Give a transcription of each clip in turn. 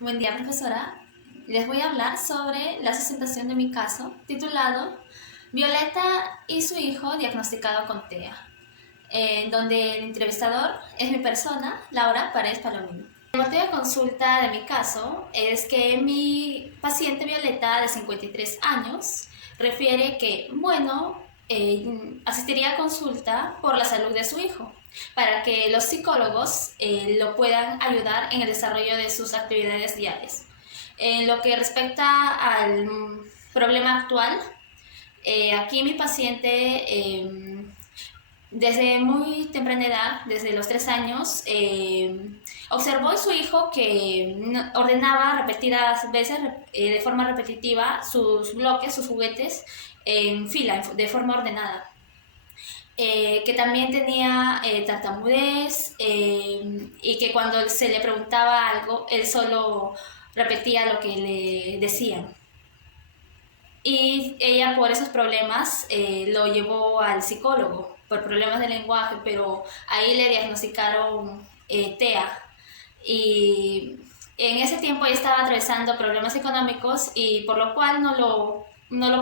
Buen día, profesora. Les voy a hablar sobre la sustentación de mi caso, titulado Violeta y su hijo diagnosticado con TEA, en donde el entrevistador es mi persona, Laura Paredes Palomino. El motivo de consulta de mi caso es que mi paciente Violeta, de 53 años, refiere que, asistiría a consulta por la salud de su hijo, para que los psicólogos lo puedan ayudar en el desarrollo de sus actividades diarias. En lo que respecta al problema actual, aquí mi paciente, desde muy temprana edad, desde los 3 años, observó en su hijo que ordenaba repetidas veces, de forma repetitiva, sus bloques, sus juguetes, en fila, de forma ordenada. Que también tenía tartamudez, y que cuando se le preguntaba algo, él solo repetía lo que le decían. Y ella, por esos problemas, lo llevó al psicólogo por problemas de lenguaje, pero ahí le diagnosticaron TEA. Y en ese tiempo ella estaba atravesando problemas económicos, y por lo cual no lo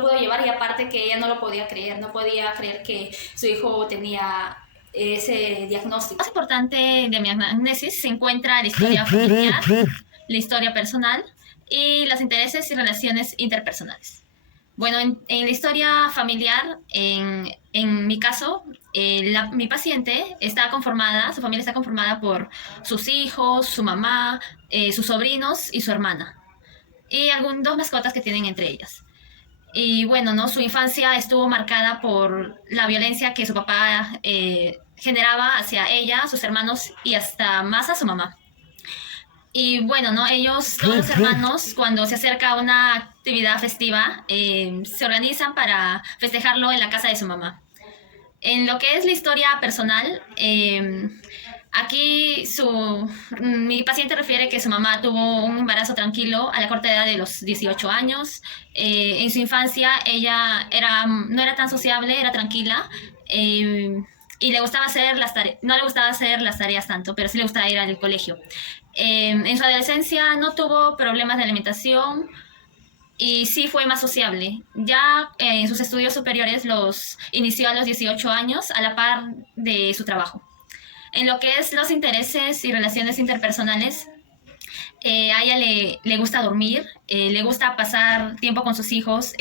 pudo llevar, y aparte que ella no lo podía creer, no podía creer que su hijo tenía ese diagnóstico. Lo más importante de mi anamnesis se encuentra la historia familiar, la historia personal y los intereses y relaciones interpersonales. Bueno, en la historia familiar, en mi caso, mi paciente está conformada, su familia está conformada por sus hijos, su mamá, sus sobrinos y su hermana. Y dos mascotas que tienen entre ellas. Y bueno, ¿no? Su infancia estuvo marcada por la violencia que su papá generaba hacia ella, sus hermanos y hasta más a su mamá. Y bueno, ¿no? Ellos, todos los hermanos, cuando se acerca una actividad festiva, se organizan para festejarlo en la casa de su mamá. En lo que es la historia personal, aquí mi paciente refiere que su mamá tuvo un embarazo tranquilo a la corta edad de los 18 años. En su infancia ella no era tan sociable, era tranquila. Y le gustaba hacer no le gustaba hacer las tareas tanto, pero sí le gustaba ir al colegio. En su adolescencia no tuvo problemas de alimentación y sí fue más sociable. Ya en sus estudios superiores los inició a los 18 años, a la par de su trabajo. En lo que es los intereses y relaciones interpersonales, a ella le gusta dormir, le gusta pasar tiempo con sus hijos,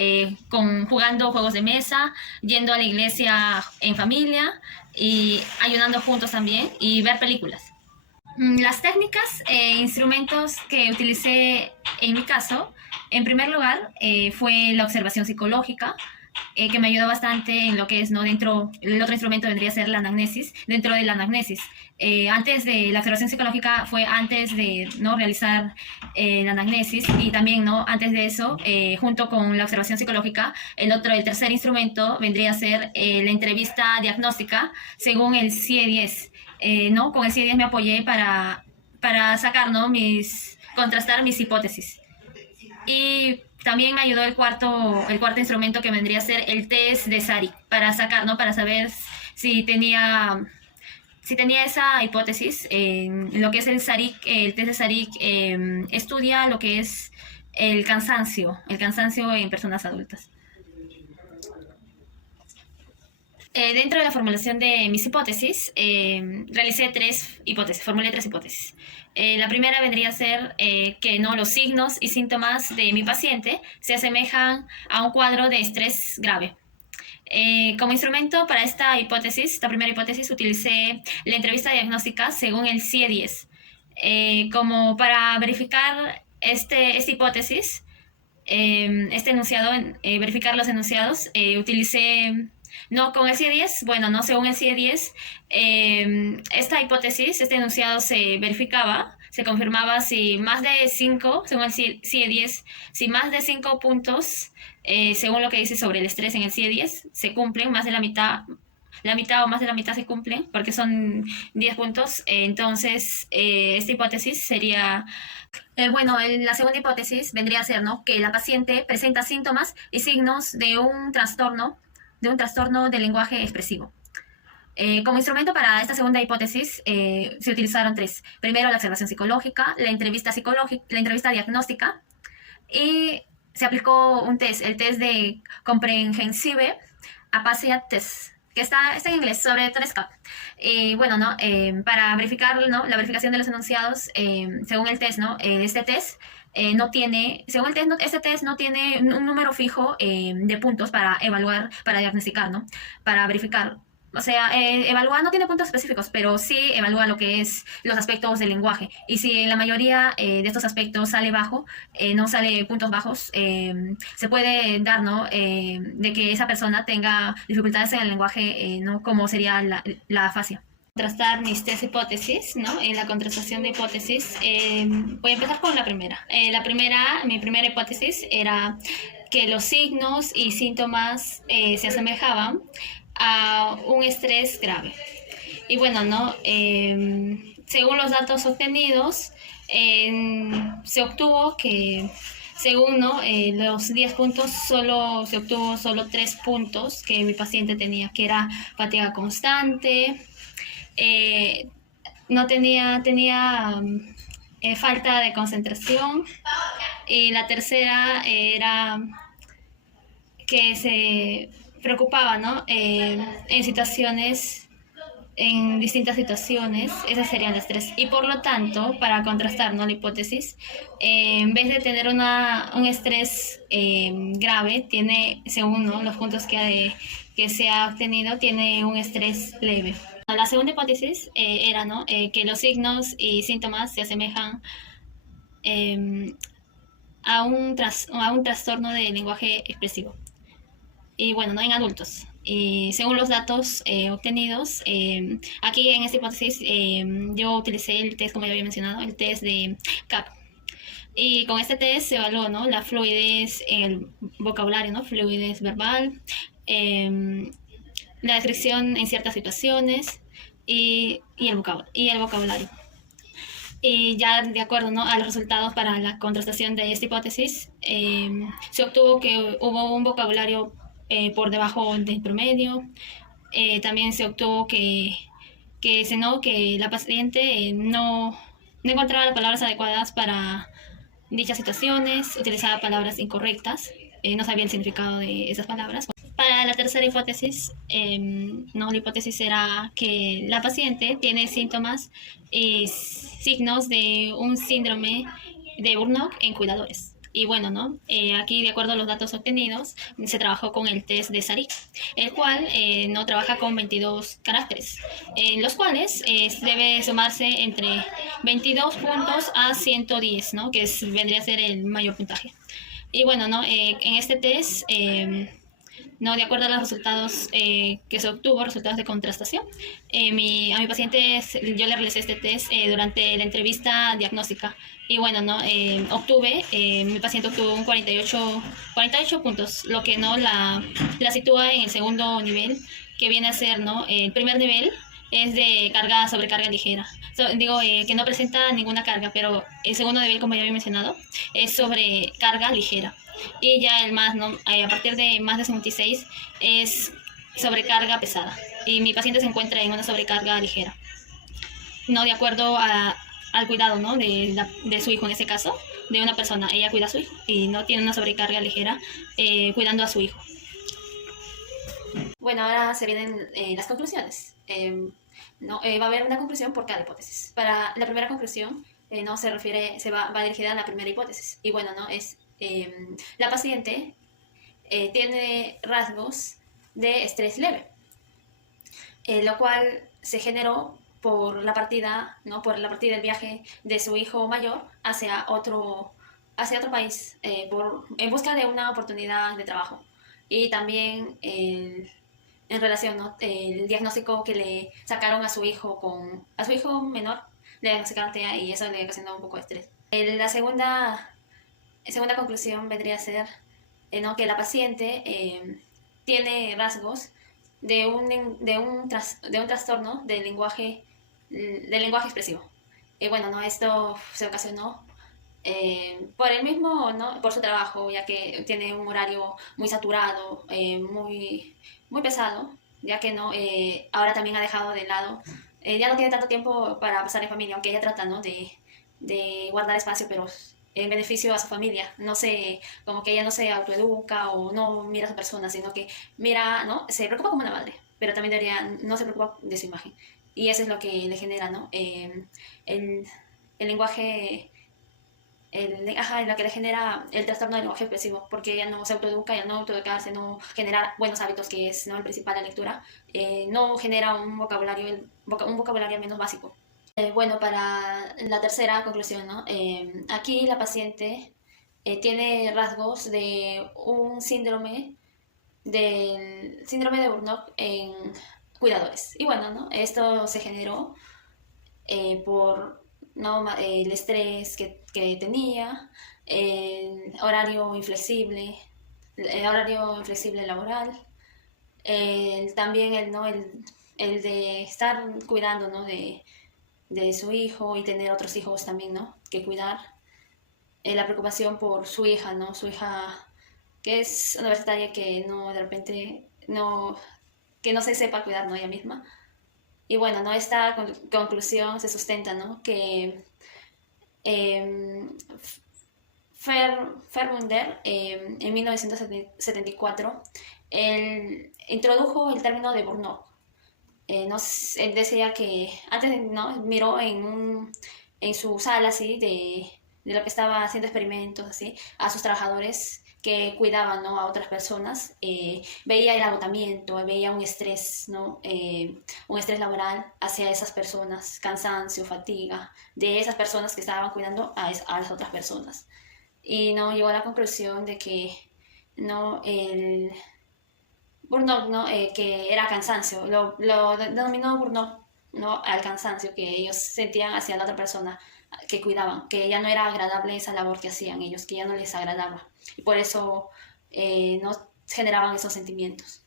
jugando juegos de mesa, yendo a la iglesia en familia y ayunando juntos también, y ver películas. Las técnicas e instrumentos que utilicé en mi caso, en primer lugar, fue la observación psicológica, que me ayudó bastante en lo que es, ¿no? El otro instrumento vendría a ser la anamnesis. Dentro de la anamnesis, antes de la observación psicológica, fue antes de, ¿no?, realizar la anamnesis, y también, ¿no?, antes de eso, junto con la observación psicológica, el tercer instrumento vendría a ser la entrevista diagnóstica según el CIE-10. ¿No? Con el CIE-10 me apoyé para sacar, ¿no?, contrastar mis hipótesis. Y también me ayudó el cuarto instrumento, que vendría a ser el test de Zarik, para sacar, ¿no?, para saber si tenía esa hipótesis. Lo que es el test de Zarik estudia lo que es el cansancio en personas adultas. Dentro de la formulación de mis hipótesis, formulé tres hipótesis. La primera vendría a ser que, ¿no?, los signos y síntomas de mi paciente se asemejan a un cuadro de estrés grave. Como instrumento para esta primera hipótesis, utilicé la entrevista diagnóstica según el CIE-10. Como para verificar esta hipótesis, verificar los enunciados, utilicé, no con el CIE-10, bueno, no, según el CIE-10, esta hipótesis, este enunciado se confirmaba si más de 5, según el CIE-10, si más de 5 puntos, según lo que dice sobre el estrés en el CIE-10, se cumplen, más de la mitad o más de la mitad se cumplen, porque son 10 puntos, entonces esta hipótesis sería... la segunda hipótesis vendría a ser, ¿no?, que la paciente presenta síntomas y signos de un trastorno del lenguaje expresivo. Como instrumento para esta segunda hipótesis se utilizaron tres. Primero, la observación psicológica, la entrevista diagnóstica y se aplicó un test, el test de Comprehensive Aphasia Test, que está en inglés, sobre Telescope. Y bueno, ¿no? Para verificar, ¿no? La verificación de los enunciados, según el test, ¿no? Este test no tiene, según el test, este test no tiene un número fijo de puntos para evaluar, para diagnosticar, ¿no? Para verificar. O sea, evalúa no tiene puntos específicos, pero sí evalúa lo que es los aspectos del lenguaje. Y si en la mayoría de estos aspectos sale bajo, no sale puntos bajos, se puede dar, ¿no? De que esa persona tenga dificultades en el lenguaje, ¿no? Como sería la afasia. Contrastar mis tres hipótesis, ¿no? En la contrastación de hipótesis, voy a empezar con la primera. Mi primera hipótesis era que los signos y síntomas se asemejaban a un estrés grave. Y bueno, ¿no? Según los datos obtenidos, se obtuvo que, según, ¿no? Los 10 puntos, se obtuvo solo 3 puntos que mi paciente tenía, que era fatiga constante, no tenía falta de concentración, y la tercera era que se preocupaba, ¿no? En distintas situaciones, esas serían las tres. Y por lo tanto, para contrastar, ¿no? La hipótesis, en vez de tener un estrés grave, tiene, según, ¿no? Los puntos que se ha obtenido, tiene un estrés leve. La segunda hipótesis era, ¿no? Que los signos y síntomas se asemejan a un trastorno de lenguaje expresivo. Y bueno, no en adultos. Y según los datos obtenidos, aquí en esta hipótesis yo utilicé el test, como ya había mencionado, el test de CAP. Y con este test se evaluó, ¿no? La fluidez en el vocabulario, ¿no? Fluidez verbal, la descripción en ciertas situaciones y el vocabulario. Y ya de acuerdo, ¿no? A los resultados para la contrastación de esta hipótesis, se obtuvo que hubo un vocabulario por debajo del promedio. También se obtuvo que la paciente no encontraba las palabras adecuadas para dichas situaciones, utilizaba palabras incorrectas, no sabía el significado de esas palabras. Para la tercera hipótesis, la hipótesis era que la paciente tiene síntomas y signos de un síndrome de Burnout en cuidadores. Y bueno, ¿no? Aquí, de acuerdo a los datos obtenidos, se trabajó con el test de Sari, el cual no trabaja con 22 caracteres, en los cuales debe sumarse entre 22 puntos a 110, ¿no? Que vendría a ser el mayor puntaje. Y bueno, ¿no? En este test, no, de acuerdo a los resultados que se obtuvo, resultados de contrastación, a mi paciente yo le realicé este test durante la entrevista diagnóstica. Y bueno, ¿no? Mi paciente obtuvo un 48 puntos, lo que no la sitúa en el segundo nivel, que viene a ser, ¿no? El primer nivel es de sobrecarga ligera. Que no presenta ninguna carga, pero el segundo nivel, como ya había mencionado, es sobrecarga ligera. Y ya el más, ¿no? A partir de más de 56 es sobrecarga pesada. Y mi paciente se encuentra en una sobrecarga ligera, no de acuerdo al cuidado, ¿no? de su hijo, en ese caso, de una persona. Ella cuida a su hijo y no tiene una sobrecarga ligera cuidando a su hijo. Bueno, ahora se vienen las conclusiones. Va a haber una conclusión por cada hipótesis. Para la primera conclusión, no se refiere, va dirigida a la primera hipótesis. Y bueno, ¿no? Es la paciente tiene rasgos de estrés leve, lo cual se generó por la partida, ¿no? Por la partida del viaje de su hijo mayor hacia otro país en busca de una oportunidad de trabajo. Y también en relación, ¿no? El diagnóstico que le sacaron a su hijo menor, le diagnosticaron TEA y eso le ocasionó un poco de estrés. La segunda conclusión vendría a ser ¿no? que la paciente tiene rasgos de un trastorno del lenguaje expresivo. Y bueno, ¿no? Esto se ocasionó por él mismo, ¿no? Por su trabajo, ya que tiene un horario muy saturado, muy, muy pesado. ya que no ahora también ha dejado de lado, ya no tiene tanto tiempo para pasar en familia, aunque ella trata, ¿no?, de guardar espacio, pero en beneficio a su familia. No sé, como que ella no se autoeduca o no mira a su persona, sino que mira, ¿no? Se preocupa como una madre, pero también debería, no se preocupa de su imagen. Y eso es lo que le genera, ¿no? El lenguaje, lo que le genera el trastorno del lenguaje expresivo, porque ella no se autoeduca, ella no autoeducarse, no genera buenos hábitos, que es, ¿no?, el principal, la lectura, no genera un vocabulario, un vocabulario al menos básico. Bueno, para la tercera conclusión, ¿no? Aquí la paciente tiene rasgos de un del síndrome de Burnout en cuidadores. Y bueno, ¿no? Esto se generó por, ¿no?, el estrés que tenía, horario inflexible laboral, también ¿no?, el de estar cuidando, ¿no?, de su hijo y tener otros hijos también, ¿no?, que cuidar, la preocupación por su hija, ¿no?, su hija que es universitaria, que no, de repente, no, que no se sepa cuidar, ¿no?, ella misma. Y bueno, ¿no?, esta conclusión se sustenta, ¿no?, que eh, Vermunder, en 1974, él introdujo el término de burnout. Él decía que antes, ¿no?, miró en su sala, así, de lo que estaba haciendo experimentos, así, a sus trabajadores que cuidaban, ¿no?, a otras personas, veía el agotamiento, veía un estrés, ¿no?, un estrés laboral hacia esas personas, cansancio, fatiga, de esas personas que estaban cuidando a las otras personas. Y no llegó a la conclusión de que no el burnout, ¿no?, que era cansancio, lo denominó burnout, ¿no?, al cansancio que ellos sentían hacia la otra persona que cuidaban, que ya no era agradable esa labor que hacían ellos, que ya no les agradaba, y por eso no generaban esos sentimientos.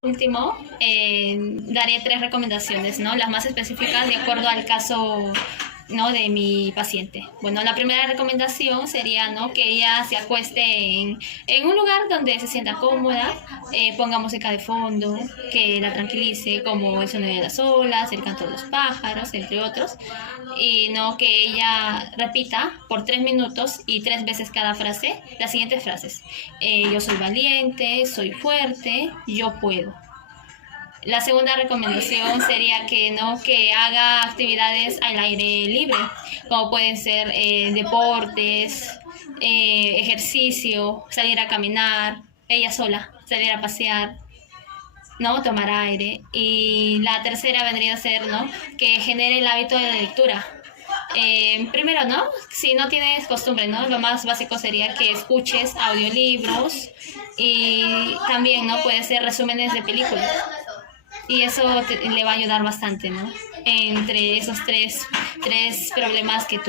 Último, daré 3 recomendaciones, ¿no?, las más específicas de acuerdo al caso, ¿no?, de mi paciente. Bueno, la primera recomendación sería, ¿no?, que ella se acueste en un lugar donde se sienta cómoda, ponga música de fondo, que la tranquilice, como el sonido de las olas, el canto de los pájaros, entre otros, y no que ella repita por 3 minutos y 3 veces cada frase las siguientes frases: yo soy valiente, soy fuerte, yo puedo. La segunda recomendación sería que haga actividades al aire libre, como pueden ser deportes, ejercicio, salir a caminar, ella sola, salir a pasear, ¿no?, tomar aire. Y la tercera vendría a ser, ¿no?, que genere el hábito de la lectura. Primero, ¿no?, si no tienes costumbre, ¿no?, lo más básico sería que escuches audiolibros, y también, ¿no?, puede ser resúmenes de películas. Y eso le va a ayudar bastante, ¿no?, entre esos tres problemas que tú